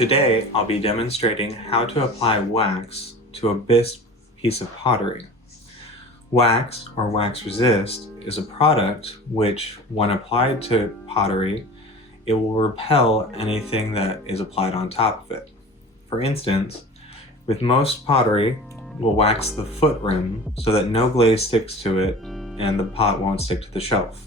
Today, I'll be demonstrating how to apply wax to a bisque piece of pottery. Wax, or wax resist, is a product which, when applied to pottery, it will repel anything that is applied on top of it. For instance, with most pottery, we'll wax the foot rim so that no glaze sticks to it and the pot won't stick to the shelf.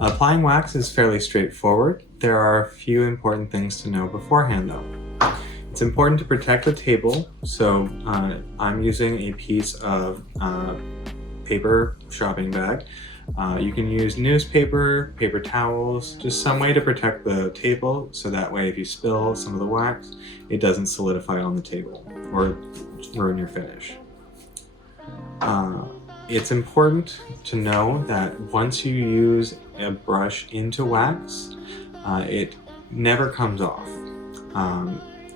Applying wax is fairly straightforward. There are a few important things to know beforehand though. It's important to protect the table, so I'm using a piece of paper shopping bag. You can use newspaper, paper towels, just some way to protect the table so that way if you spill some of the wax, it doesn't solidify on the table or ruin your finish. It's important to know that once you use a brush into wax, it never comes off.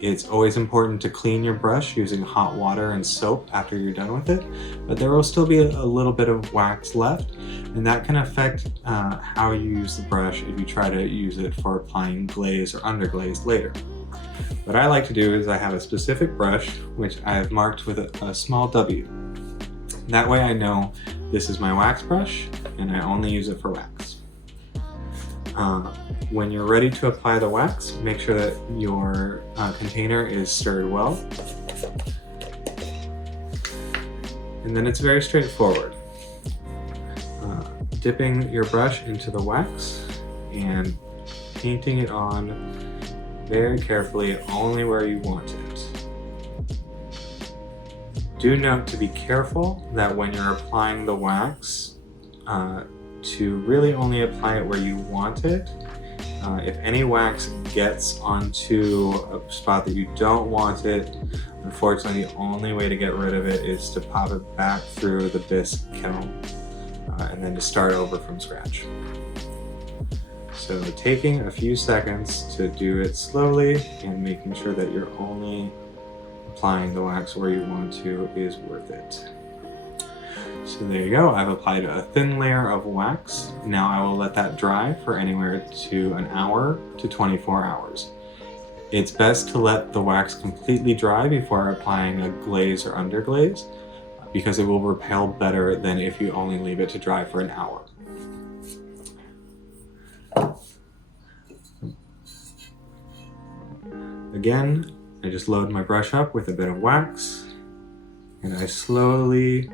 It's always important to clean your brush using hot water and soap after you're done with it, but there will still be a little bit of wax left, and that can affect how you use the brush if you try to use it for applying glaze or underglaze later. What I like to do is I have a specific brush which I have marked with a small W. That way I know this is my wax brush and I only use it for wax. When you're ready to apply the wax, make sure that your container is stirred well. And then it's very straightforward. Dipping your brush into the wax and painting it on very carefully only where you want it. Do note to be careful that when you're applying the wax, to really only apply it where you want it. If any wax gets onto a spot that you don't want it, unfortunately the only way to get rid of it is to pop it back through the bisque kiln and then to start over from scratch. So taking a few seconds to do it slowly and making sure that you're only applying the wax where you want to is worth it. So there you go, I've applied a thin layer of wax. Now I will let that dry for anywhere to an hour to 24 hours. It's best to let the wax completely dry before applying a glaze or underglaze because it will repel better than if you only leave it to dry for an hour. Again, I just load my brush up with a bit of wax and I slowly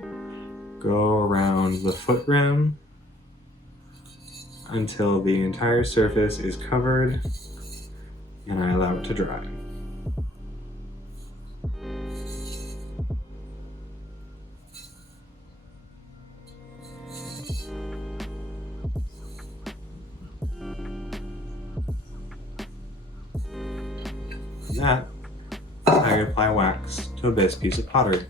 go around the foot rim until the entire surface is covered and I allow it to dry. And that is how you apply wax to a bisque piece of pottery.